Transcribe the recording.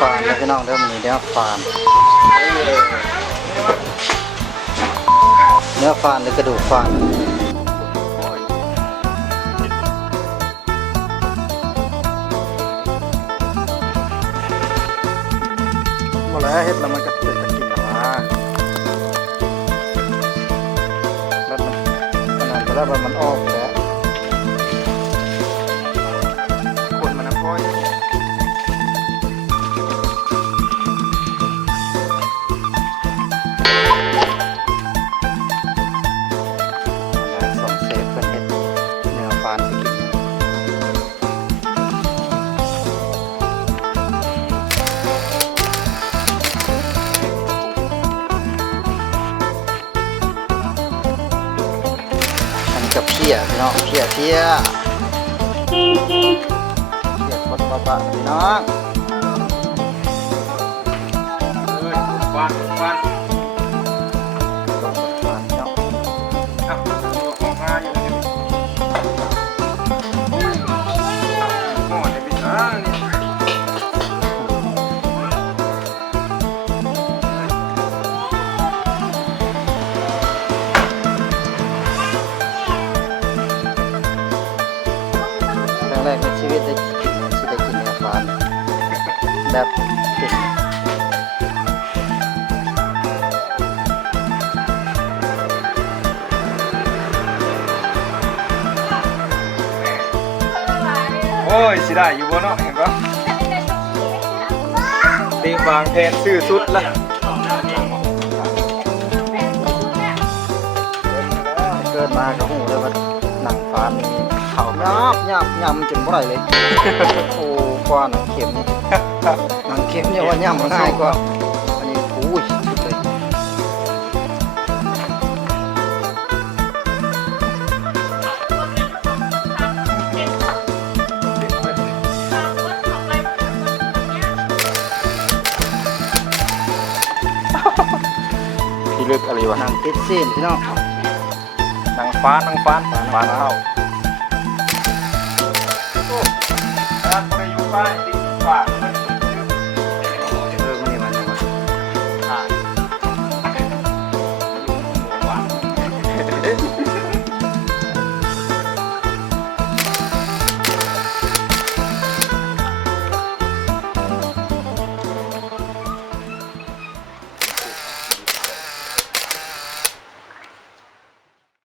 ฟานเลยพี่น้องเด้อมันนี้เนื้อฟานเนื้อฟานหรือกระดูกฟานหมดแล้วเฮ็ดแล้วมันก็เป็นตะกินแล้วมันขนาดแล้วมันออกแล้วคนมันน้ำพ้อยกับเพี้ยพี่น้องเพี้ยคนบ้าพี่น้องวันเนาะออกมาอยู่นี่หม้อจะไปทางนี่แรกในชีวิตได้กินเนื้อฟานแบบติดโอ้ยสิได้อยู่บ่เนาะเห็นปะตีวางแผนซื้อสุดละเกิดมาก็หูเลยว่าหนังฟานนี่เขายำจนบ่ได้เลยโอ้กว่าหนังเข็มหนังเข็มเนี่ยว่ายำง่ายกว่าอันนี้โอ้ยสุดเลยที่ลึกอะไรวะหนังติดเส้นพี่น้อง นางฟ้านเข้าโอ้ร้านบริยุทธ์ไป